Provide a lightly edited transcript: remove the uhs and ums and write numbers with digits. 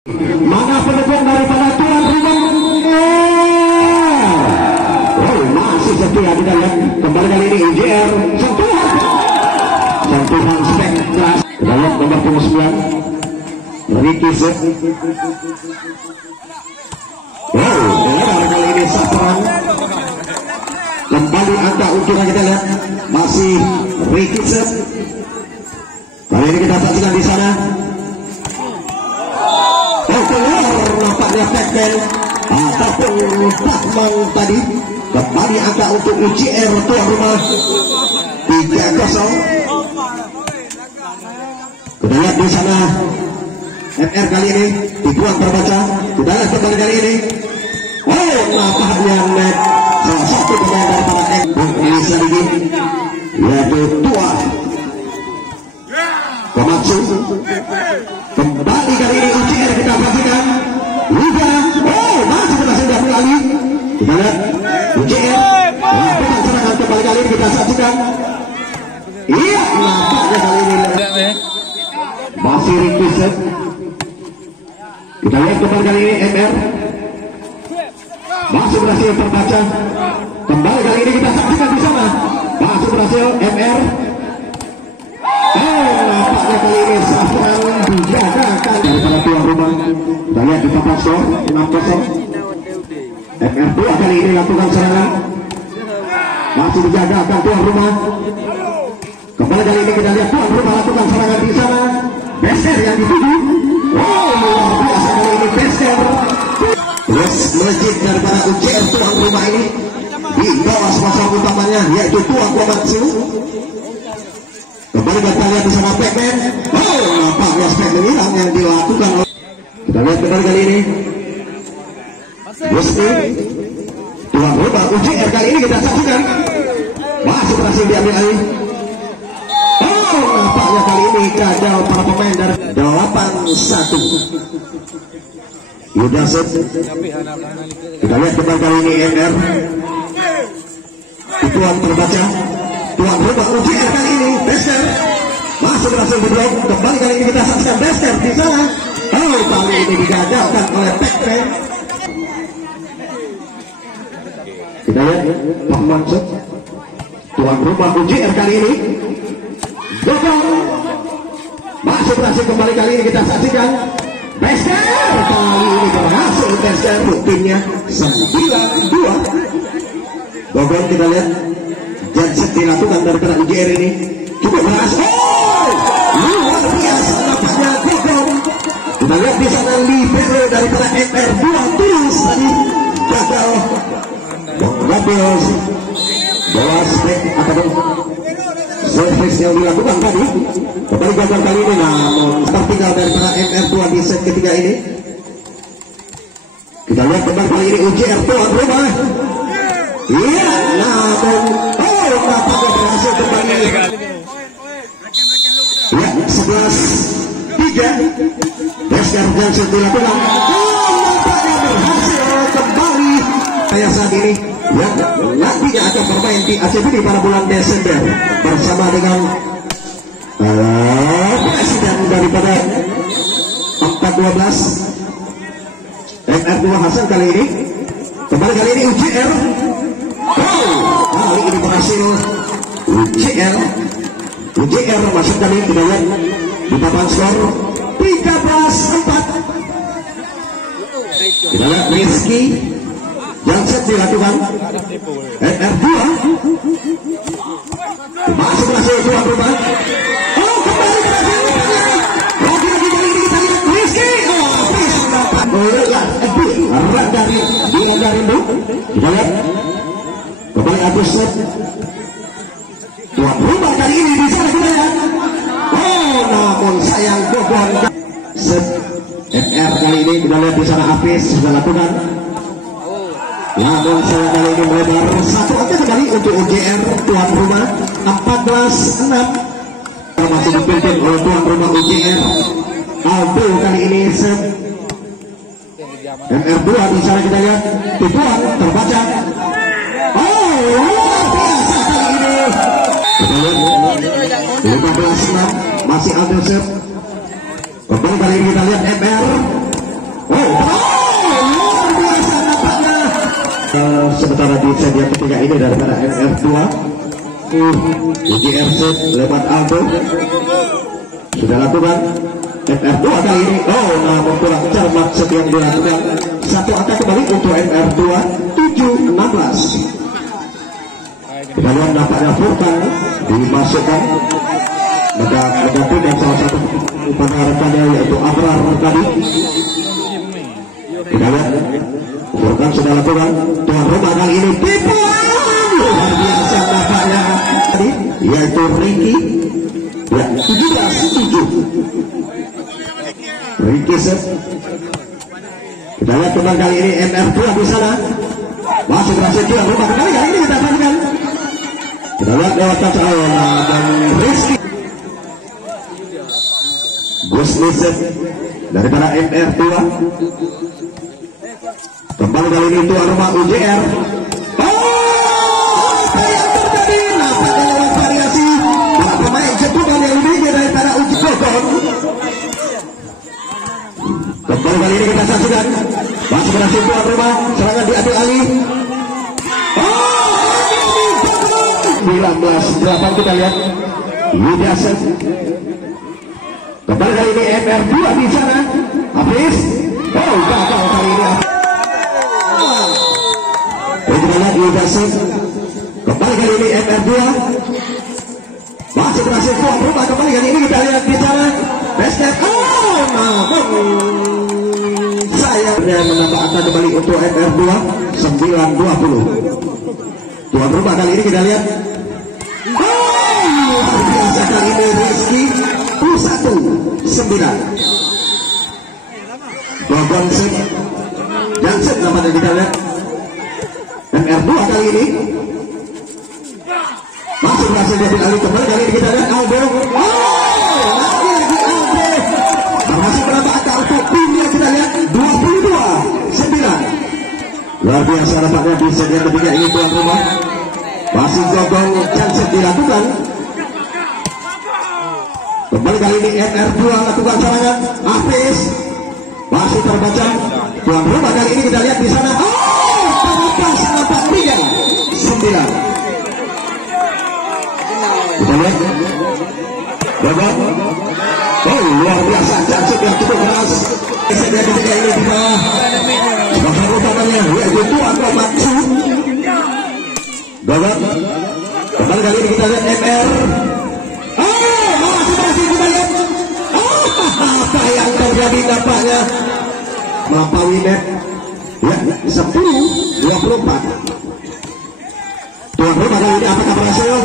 Mana pendukung daripada tuan rumah? Oh, masih setia kita lihat kembali kali ini UJR sentuhan spek keras. Kita lihat nomor punggung 9 Ricky Zed. Wow, kali ini Safran kembali angka untuknya kita lihat masih Ricky Zed. Kali ini kita saksikan di sana. Keluar nampaknya tackle ataupun takmang tadi. Kembali angka untuk UJR tuan rumah 3-0. Kita lihat di sana MR kali ini tuan terbaca. Kita lihat kembali kali ini. Oh, nampaknya net salah satu pemain daripada Indonesia ini yaitu Tua Komatsu. Kembali kali ini UJR kita saksikan Liga. Oh, masih berhasil diambil alih. Kita lihat UJR melakukan serangan kembali kali ini kita saksikan. Iya, nampaknya kali ini masih Ricky Zed. Kita lihat kembali kali ini MR masih berhasil terbaca. Kembali kali ini kita saksikan di sana masih berhasil MR. Nampaknya kali ini Safran dijagakan daripada tuan rumah. Kita lihat di papan skor 6-0. MR2 kali ini lakukan serangan masih dijagakan tuan rumah. Kembali kali ini kita lihat tuan rumah lakukan serangan di sana. Beser yang dituju. Wow, luar biasa kali ini Beser. Terus melejit daripada UJR tuan rumah ini di bawah sponsor utamanya yaitu Tua Komatsu. Kembali kita lihat bersama Pac-Man. Oh, nampaknya Pac-Man hilang yang dilakukan. Kita lihat kembali kali ini Gusti tuan rumah UJR kali ini kita saksikan masih berhasil diambil alih. Oh, nampaknya kali ini gagal para pemain dari 8-1 Yudaset. Kita lihat kembali kali ini MR tuan terbaca. Tuan rumah UJR kali ini Besker masih berhasil diblok. Kembali kali ini kita saksikan Besker di sana. Oh, kali ini digagalkan oleh Pac-Man. Kita lihat Rahman Zed tuan rumah UJR kali ini gagal. Masih berhasil kembali kali ini kita saksikan Besker. Kali ini berhasil Besker, buktinya 9-2. Gagal. Kita lihat Janset dilakukan daripada UJR ini cukup berhasil. Oh, luar biasa nampaknya gagal. Kita lihat di sana libero daripada MR2 tulus tadi gagal mengambil bola spek ataupun service yang dilakukan tadi. Kembali gagal kali ini, namun tertinggal daripada MR2 di set ketiga ini. Kita lihat kembali kali ini UJR tuan rumah. Iya, namun nampaknya berhasil kembali. Ya, 11-3 Besker Jansen dilakukan. Nampaknya berhasil kembali. Kayak saat ini ya, nantinya akan bermain di ACBD pada bulan Desember bersama dengan presiden daripada 412 MR2 Hasan kali ini. Kembali kali ini UJR. Kali ini berhasil UJR masuk kali. Kita lihat di papan skor 13-4. Kita lihat Rizky Janset dilakukan MR2 masih berhasil tuan rumah. Oh, kembali berhasil lagi-lagi kali ini kita lihat Rizky. Oh, bisa dapat dari Bu. Kita lihat kembali Agus Zed tuan rumah kali ini di sana kita lihat. Oh, namun sayang Bogor Zed. MR kali ini kita lihat di sana Hafiz sudah lakukan. Namun sayang kali ini melebar satu angka kembali untuk UJR tuan rumah 14-6. Masih dipimpin oleh tuan rumah UJR Aldo kali ini Zed. MR2 di sana kita lihat tuan terbaca. Oh, luar biasa kali ini. Kita lihat 15-6 masih Aldo Zed. Kembali kali ini kita lihat MR sementara di set yang ketiga ini daripada MR2. UJRC lewat Aldo sudah lakukan MR2 kali ini. Oh, namun kurang cermat set yang dilakukan. Satu angka kembali untuk MR2 7-16. Kita lihat nampaknya Furkan dimasukkan mendampingkan salah satu rekannya yaitu Abrar tadi. Kita lihat Furkan sudah lakukan tuan rumah kali ini tipuan luar biasa nampaknya tadi yaitu Ricky ya 17-7 Ricky set. Kita lihat kembali kali ini MR2 di sana masih berhasil tuan rumah kembali kali ini kita dapatkan. Kita lihat lewat kaca dan Rizky Gus Nisep daripada MR2 kembali kali ini tuan rumah UJR. Apa yang terjadi? Nampaknya lewat variasi para pemain jepukan yang lebih daripada UJR. Kembali kali ini kita saksikan masih berhasil tuan rumah serangan diambil alih. 19-8 kita lihat Yudasen. Kembali kali ini MR2 di sana. Hafiz. Oh, gagal kali ini. Kita lihat Yudasen. Kembali kali ini MR2 masih berhasil tuan rumah. Kembali kali ini kita lihat di sana. Basket. Oh, namun sayangnya menambah angka kembali untuk MR2 9-20. Tuan rumah kali ini kita lihat. Luar biasa kali ini Rizky 21-9. Bogor Sip Jansen namanya kita lihat. MR2 kali ini masih berhasil diambil alih. Kembali kali ini kita lihat Aldo. Lagi Aldo berhasil menambah angka untuk timnya. Kita lihat 22-9. Luar biasa nampaknya di set yang ketiga ini tuan rumah. Masih gogong Jansen dilakukan. Kembali kali ini MR2 lakukan serangan. Hafiz masih terbaca. Tuan rumah kali ini kita lihat di sana. Terlepas nampak 3-9. Kita lihat. Gogong. Oh, luar biasa Jansen yang cukup keras. Set yang ketiga ini di bawah. Bakal utamanya yaitu tuan rumah Su. Gogong. Kembali kali ini kita lihat MR. Masih kita lihat. Apa yang terjadi nampaknya melampaui net. Ya, 10-24. Tuan rumah kali ini apakah berhasil?